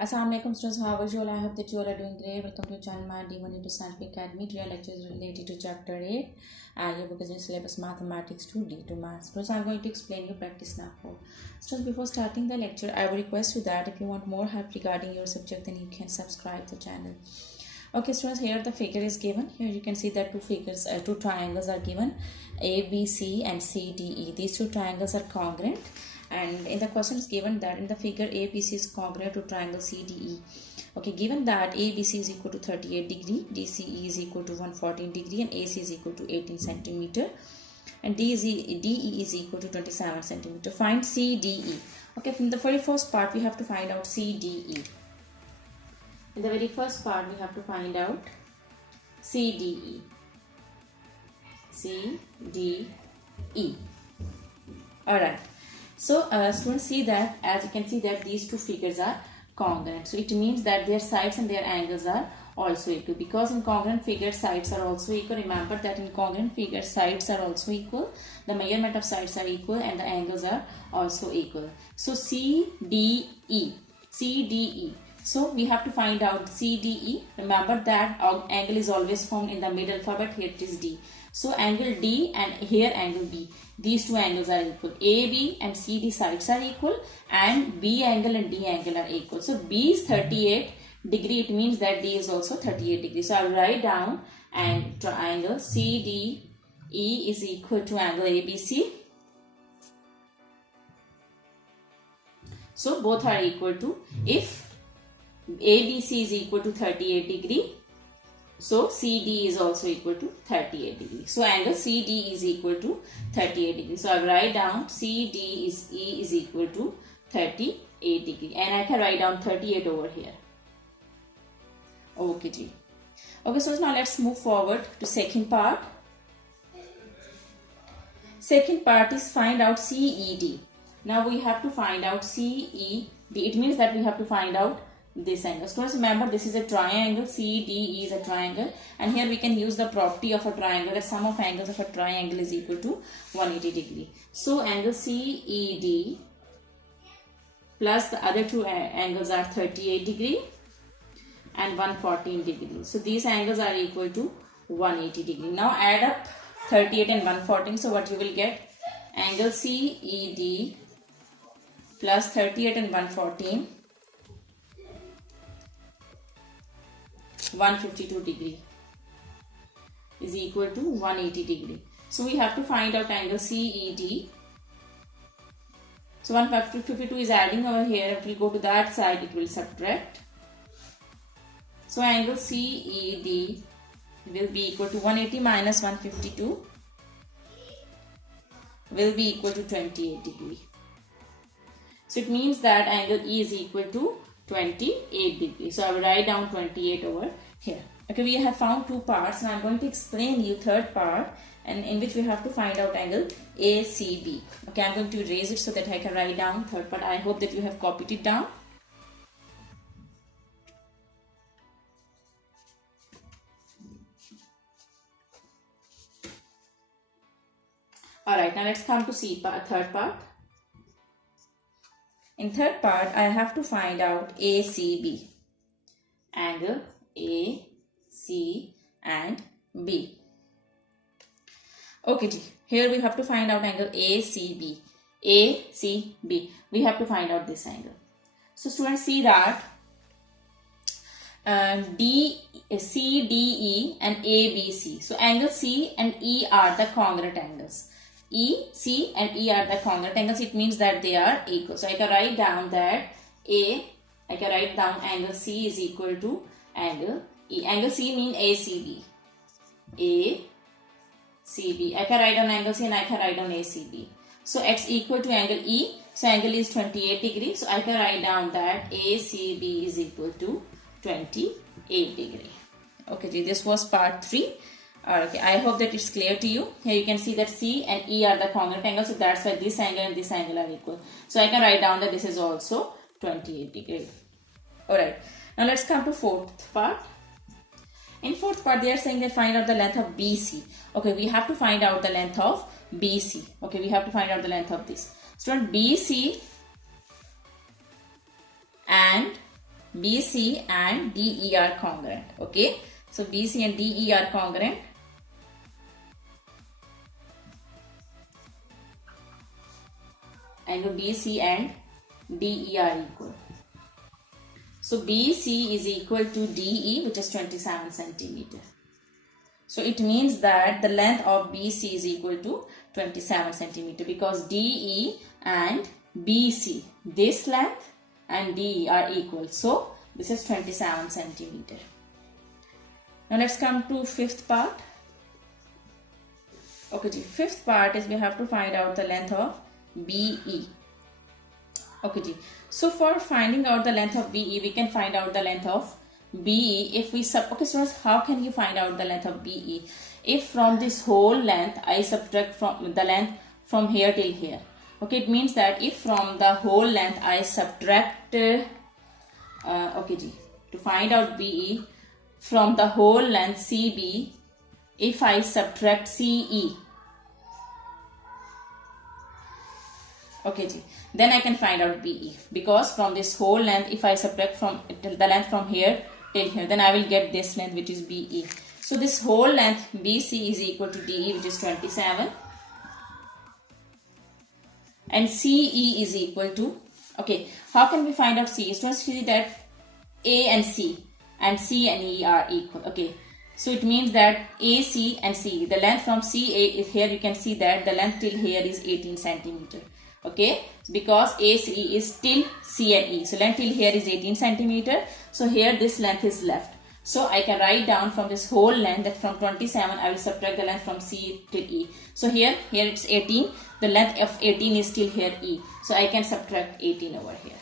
Assalamualaikum students, how are you all? I hope that you all are doing great. Welcome to channel My D1 into Scientific Academy. Today lectures related to chapter 8. Your book is in syllabus Mathematics 2D to Maths. Students, I'm going to explain you practice now 4. Students, before starting the lecture, I would request you that if you want more help regarding your subject, then you can subscribe the channel. Okay students, here the figure is given. Here you can see that two triangles are given, A, B, C and C, D, E. These two triangles are congruent. And in the question is given that in the figure ABC is congruent to triangle CDE. Okay, given that ABC is equal to 38 degree, DCE is equal to 114 degree and AC is equal to 18 centimeter and DE is equal to 27 centimeter. Find CDE. Okay, from the very first part we have to find out CDE. In the very first part we have to find out CDE. CDE. Alright. So students, see that as you can see that these two figures are congruent. So it means that their sides and their angles are also equal. Because in congruent figures sides are also equal. Remember that in congruent figures sides are also equal. The measurement of sides are equal and the angles are also equal. So CDE. CDE. So we have to find out CDE. Remember that angle is always formed in the mid alphabet. Here it is D. So angle D and here angle B. These two angles are equal. AB and CD sides are equal and B angle and D angle are equal. So B is 38 degree. It means that D is also 38 degree. So I will write down and triangle CDE is equal to angle ABC. So both are equal to, if ABC is equal to 38 degree, so CD is also equal to 38 degree. So angle CD is equal to 38 degree. So I write down CD is equal to 38 degree. And I can write down 38 over here. Okay, G. Okay, so now let's move forward to second part. Second part is find out CED. Now we have to find out CED. It means that we have to find out this angle. Students, remember this is a triangle. CDE is a triangle and here we can use the property of a triangle that sum of angles of a triangle is equal to 180 degree. So angle CED plus the other two angles are 38 degree and 114 degree. So these angles are equal to 180 degree. Now add up 38 and 114. So what you will get? Angle CED plus 38 and 114, 152 degree is equal to 180 degree. So we have to find out angle CED. So 152 is adding over here. It will go to that side. It will subtract. So angle CED will be equal to 180 minus 152 will be equal to 28 degree. So it means that angle E is equal to 28 degrees. So I will write down 28 over here. Okay, we have found two parts. Now I am going to explain you third part, and in which we have to find out angle ACB. Okay, I am going to erase it so that I can write down third part. I hope that you have copied it down. Alright, now let's come to third part. In third part, I have to find out ACB. Angle A, C and B. Okay, here we have to find out angle ACB. ACB. We have to find out this angle. So students, see that CDE and ABC. So angle C and E are the congruent angles. E, C and E are the congruent angles. It means that they are equal. So I can write down that I can write down angle C is equal to angle E. Angle C means ACB. ACB. I can write down angle C and I can write down ACB. So X equal to angle E. So angle is 28 degree. So I can write down that ACB is equal to 28 degree. Okay, this was part 3. Okay, I hope that it's clear to you. Here you can see that C and E are the congruent angles. So that's why this angle and this angle are equal. So I can write down that this is also 28 degree. Alright, now let's come to fourth part. In fourth part, they are saying that find out the length of BC. Okay, we have to find out the length of BC. Okay, we have to find out the length of this. Student, BC and BC and DE are congruent. Okay, so BC and DE are congruent. Angle BC and DE are equal. So BC is equal to DE, which is 27 centimeter. So it means that the length of BC is equal to 27 centimeter because DE and BC, this length and DE are equal. So this is 27 centimeter. Now let's come to fifth part. Okay, the fifth part is we have to find out the length of BE. Okay, so for finding out the length of BE, we can find out the length of BE if we okay, so how can you find out the length of BE? If from this whole length I subtract from the length from here till here. Okay, it means that if from the whole length I subtract to find out BE from the whole length CB, if I subtract CE, okay, then I can find out BE, because from this whole length, if I subtract from the length from here till here, then I will get this length, which is BE. So this whole length BC is equal to DE, which is 27, and CE is equal to, okay, how can we find out CE? So let's see that A and C and E are equal. Okay, so it means that AC and CE, the length from CA is here, you can see that the length till here is 18 centimeter. Okay, because ACE is till C and E, so length till here is 18 centimeter. So here this length is left. So I can write down from this whole length that from 27 I will subtract the length from C till E. So here it's 18. The length of 18 is till here E. So I can subtract 18 over here.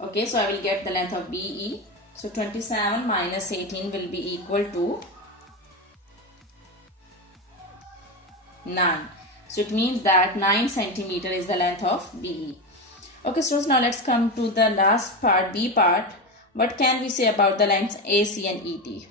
Okay, so I will get the length of BE. So 27 minus 18 will be equal to 9. So it means that 9 centimeter is the length of BE. Okay, so now let's come to the last part, B part. What can we say about the lengths AC and ED?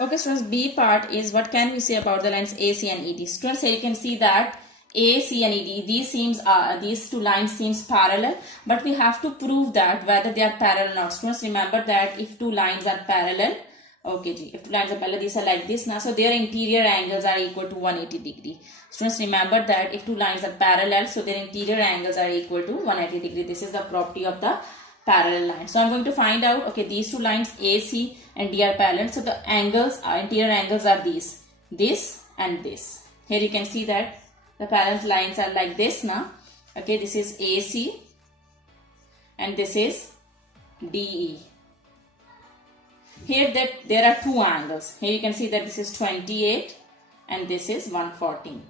Okay, so B part is what can we say about the lengths AC and ED. Students, here you can see that AC and ED, these two lines seems parallel, but we have to prove that whether they are parallel or not. Students, remember that if two lines are parallel, okay, if two lines are parallel, these are like this now, so their interior angles are equal to 180 degree. Students, remember that if two lines are parallel, so their interior angles are equal to 180 degree. This is the property of the parallel line. So I'm going to find out, okay, these two lines AC and D are parallel, so the angles, interior angles are these, this and this. Here you can see that the parallel lines are like this now. Okay, this is AC and this is DE. Here that there are two angles. Here you can see that this is 28 and this is 114.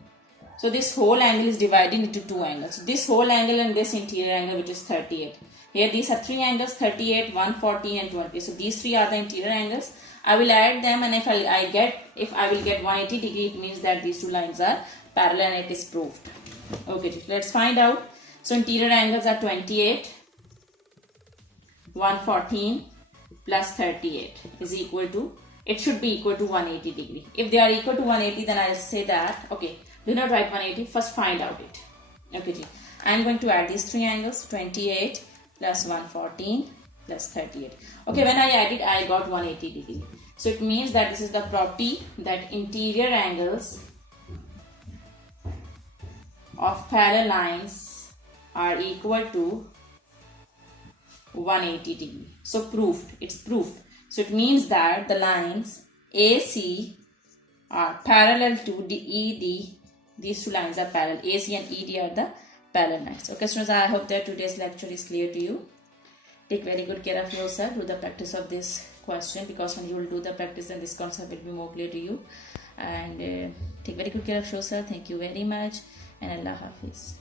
So this whole angle is divided into two angles. This whole angle and this interior angle, which is 38. Here these are three angles, 38, 114 and 20. So these three are the interior angles. I will add them, and if I will get 180 degree, it means that these two lines are parallel and it is proved. Okay, let's find out. So interior angles are 28, 114 plus 38 is equal to, it should be equal to 180 degree. If they are equal to 180, then I'll say that, okay, do not write 180, first find out it. Okay, I'm going to add these three angles, 28 plus 114 plus 38. Okay, when I added, I got 180 degree. So it means that this is the property that interior angles of parallel lines are equal to 180 degree. So proved, it's proved. So it means that the lines AC are parallel to ED. These two lines are parallel. AC and ED are the parallel lines. Okay, students, I hope that today's lecture is clear to you. Take very good care of yourself. Do the practice of this question, because when you will do the practice, then this concept will be more clear to you. And take very good care of yourself. Thank you very much. And Allah Hafiz.